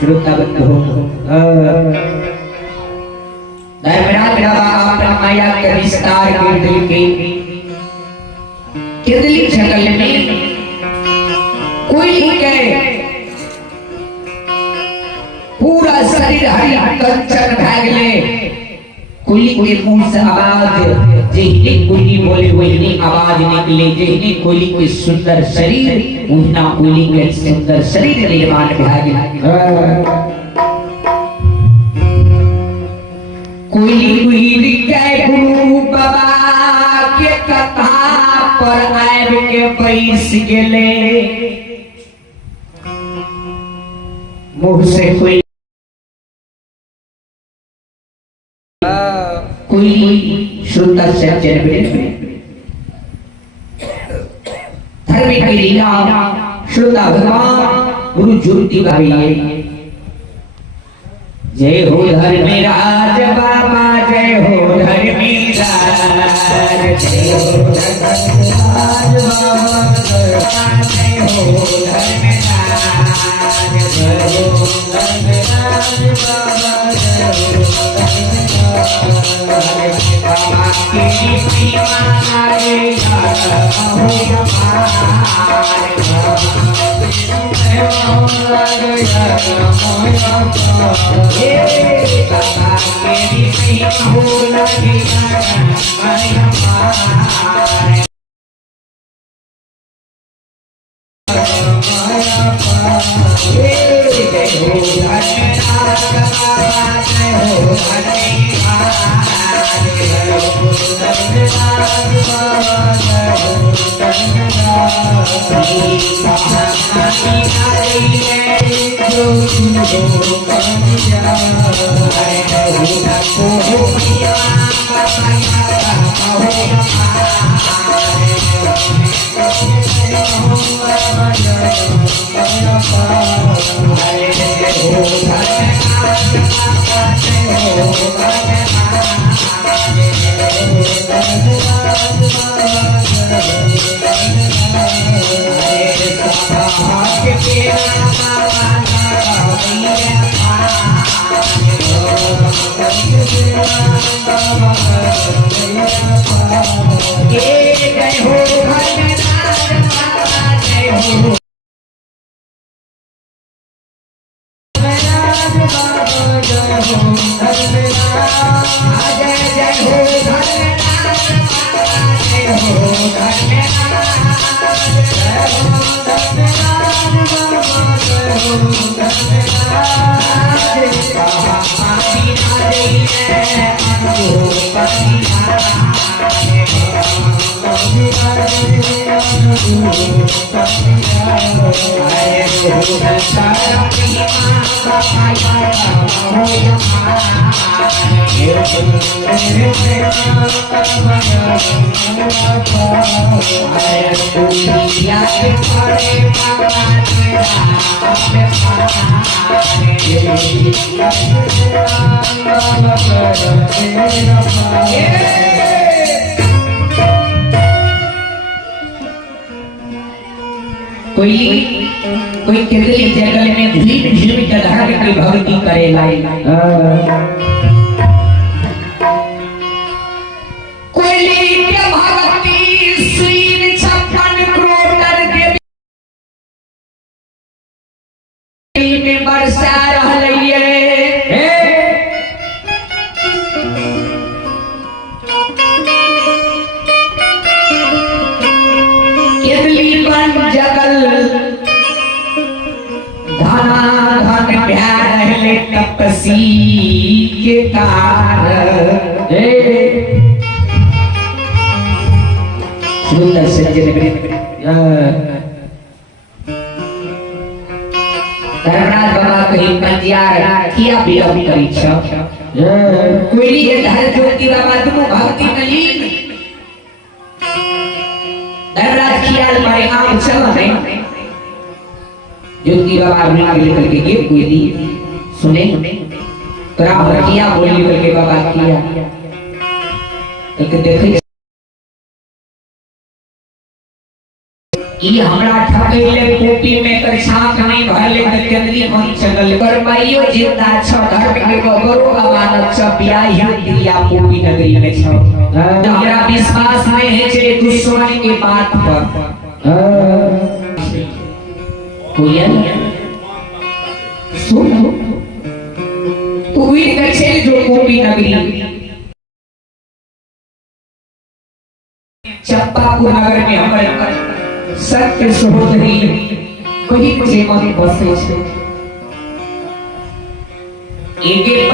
श्रोता बंधु माया के विस्तार किरदली जंगल में कोई के पूरा शरीर हरी कंचन भागले कुली के मुंह से आवाज जेहनी कुली बोले वही आवाज निकले जेहनी कुली के सुंदर शरीर उन्ना कुली के सुंदर शरीर निर्माण भागे कुली के गुरु बाबा के कथा पर आब के बैस गेले मुंह से कोई सुंदर सज्जन धर्म की लीला श्रोता भगवान गुरु ज्योति गाइए। जय हो धर्मराज बाबा जय हो धर्मराज जय हो धर्मराज बाबा जय हो धर्मराज जय हो धर्मराज बाबा जय हो कोई किरदली जंगल में भीम भीम जगह की भक्ति करेला कोई के भक्ति सीन छप्पन करोड़ देवी में बरसा रहलिए केतली बन जगल धना धन प्यार रहले तपसी के कार सुंदर सज्जन धर्मराज बाबा कहीं पंजियार किया विलंब करी छ कोई ये धर ज्योति बाबा तुम भक्ति नलीन धर्मराज खियाल मारे आम चल नहीं ज्योति बाबा विलंब करके के कोई सुने तो राम किया बोली करके बाबा किया एक देखे ये हमरा ठकैले कॉपी में कर छाप नहीं भरले त केंद्रीय मन चगल पर माइयो जिंदा छ घर में करो अमानत छ बियाह दिया पूरी नगरी में छ हमरा विश्वास नहीं है जे दुश्मन के बात पर कोई सुन तू ही कछे जो कॉपी नगरी चंपापुर नगर में हमारे सत्य सहोदरी कहीं प्रेम में बसे